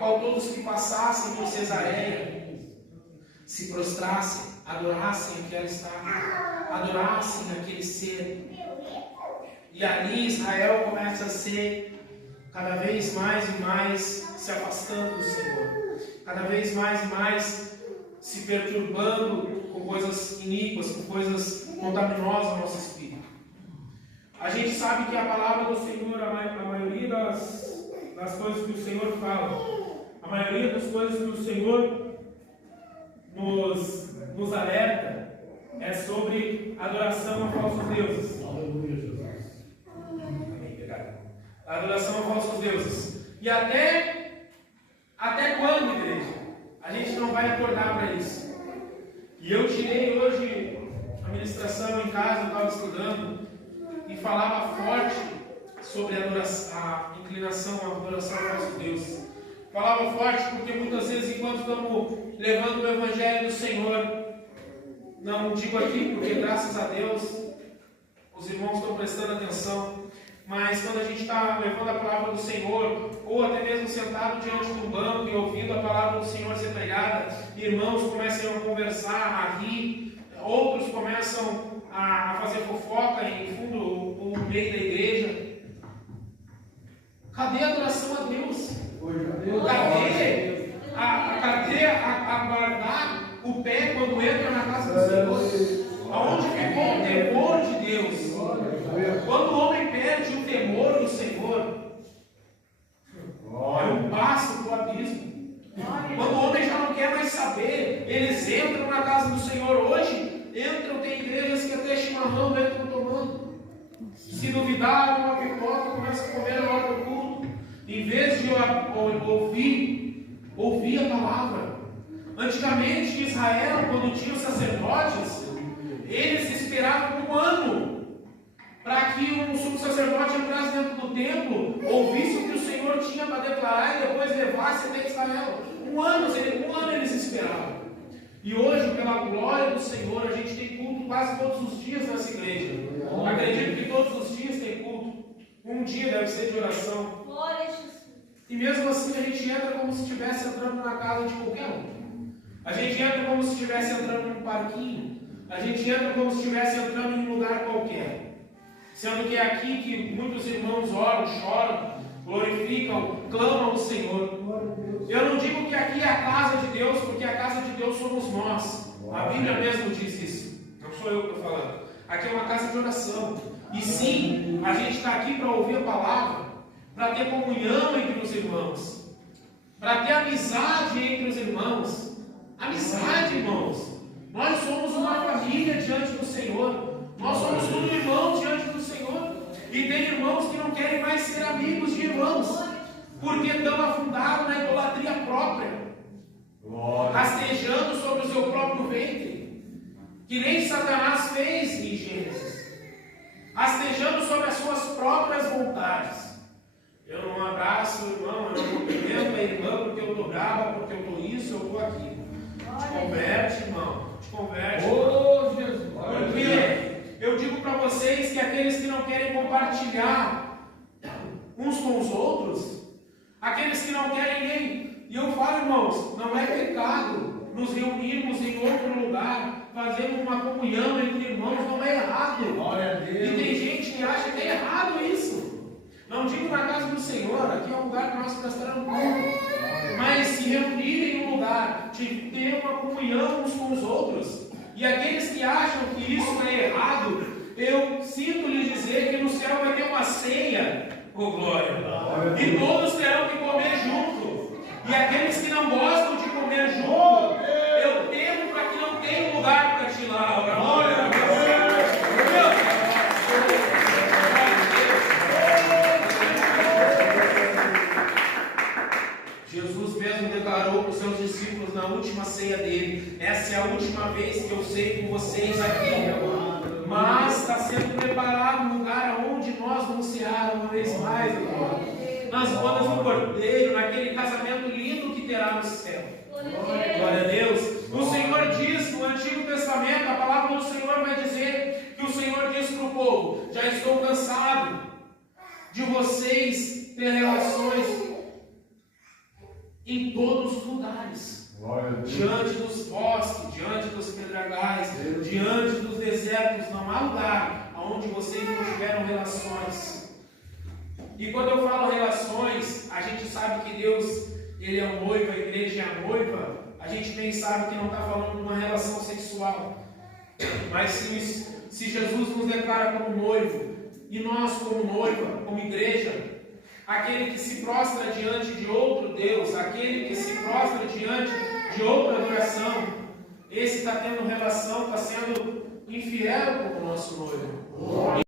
qual todos que passassem por Cesareia se prostrassem, adorassem aquele estar, adorassem aquele ser. E ali Israel começa a ser cada vez mais e mais se afastando do Senhor, cada vez mais e mais se perturbando com coisas iníquas, com coisas contaminosas no nosso espírito. A gente sabe que a palavra do Senhor, a maioria das coisas que o Senhor fala, a maioria das coisas que o Senhor nos alerta é sobre adoração a falsos deuses. A adoração a falsos deuses. E até quando, igreja? A gente não vai acordar para isso. E eu tirei hoje a ministração em casa, eu estava estudando, e falava forte sobre a inclinação à adoração a falsos deuses. Falava forte porque muitas vezes, enquanto estamos levando o Evangelho do Senhor, não digo aqui porque graças a Deus os irmãos estão prestando atenção, mas quando a gente está levando a palavra do Senhor, ou até mesmo sentado diante de um banco e ouvindo a palavra do Senhor ser pregada, irmãos começam a conversar, a rir, outros começam a fazer fofoca em fundo o meio da igreja. Cadê a adoração a Deus? Cadê a guardar o pé quando entra na casa do Senhor? Aonde ficou o temor de Deus? Quando o homem perde o temor do Senhor, é um passo para o abismo. Quando o homem já não quer mais saber, eles entram na casa do Senhor hoje, tem igrejas que até chimarrão entram tomando. Se duvidar, uma pipoca começa a comer na hora do culto. Em vez de ouvir a palavra. Antigamente, em Israel, quando tinha os sacerdotes, eles esperavam um ano para que um sumo sacerdote entrasse dentro do templo, ouvisse o que o Senhor tinha para declarar e depois levasse até Israel. Um ano eles esperavam. E hoje, pela glória do Senhor, a gente tem culto quase todos os dias nessa igreja. Acredito que todos os dias tem culto. Um dia deve ser de oração. E mesmo assim a gente entra como se estivesse entrando na casa de qualquer um. A gente entra como se estivesse entrando num parquinho. A gente entra como se estivesse entrando em um lugar qualquer. Sendo que é aqui que muitos irmãos oram, choram, glorificam, clamam ao Senhor. Eu não digo que aqui é a casa de Deus, porque a casa de Deus somos nós. A Bíblia mesmo diz isso. Não sou eu que estou falando. Aqui é uma casa de oração. E sim, a gente está aqui para ouvir a palavra, para ter comunhão entre os irmãos, para ter amizade entre os irmãos. Amizade, irmãos. Nós somos uma família diante do Senhor. Nós somos todos irmãos diante do Senhor. E tem irmãos que não querem mais ser amigos de irmãos, porque estão afundados na idolatria própria, rastejando sobre o seu próprio ventre, que nem Satanás fez em Gênesis, rastejando sobre as suas próprias vontades. Eu não abraço o irmão, eu não cumprimento a irmã porque eu estou brava, porque eu estou isso, eu estou aquilo. Te converte, irmão, te converte. Porque eu digo para vocês que aqueles que não querem compartilhar uns com os outros, aqueles que não querem nem, e eu falo, irmãos, não é pecado nos reunirmos em outro lugar, fazermos uma comunhão entre irmãos, não é errado. E tem gente que acha que é errado isso. Não digo na casa do Senhor, aqui é um lugar que nós prestamos culto, mas se reunir em um lugar, de ter uma comunhão uns com os outros. E aqueles que acham que isso é errado, eu sinto lhes dizer que no céu vai ter uma ceia, oh glória, e todos terão que comer junto. E aqueles que não gostam de comer junto, eu temo para que não tenha lugar para ti lá. Glória a Deus. Jesus mesmo declarou para os seus discípulos na última ceia dele: essa é a última vez que eu sei com vocês aqui, mas está sendo preparado um lugar onde nós vamos cear uma vez mais, nas bodas do Cordeiro, naquele casamento lindo que terá no céu. Glória a Deus. O Senhor diz no Antigo Testamento, a palavra do Senhor vai dizer que o Senhor diz para o povo: já estou cansado de vocês ter relações em todos os lugares. Diante dos bosques, diante dos pedregais, diante dos desertos, não há lugar onde vocês não tiveram relações. E quando eu falo relações, a gente sabe que Deus, Ele é o noivo, a igreja é a noiva. A gente bem sabe que não está falando de uma relação sexual. Mas se Jesus nos declara como noivo, e nós como noiva, como igreja, aquele que se prostra diante de outro Deus, aquele que se prostra diante de outra adoração, esse está tendo relação, está sendo infiel com o nosso noivo.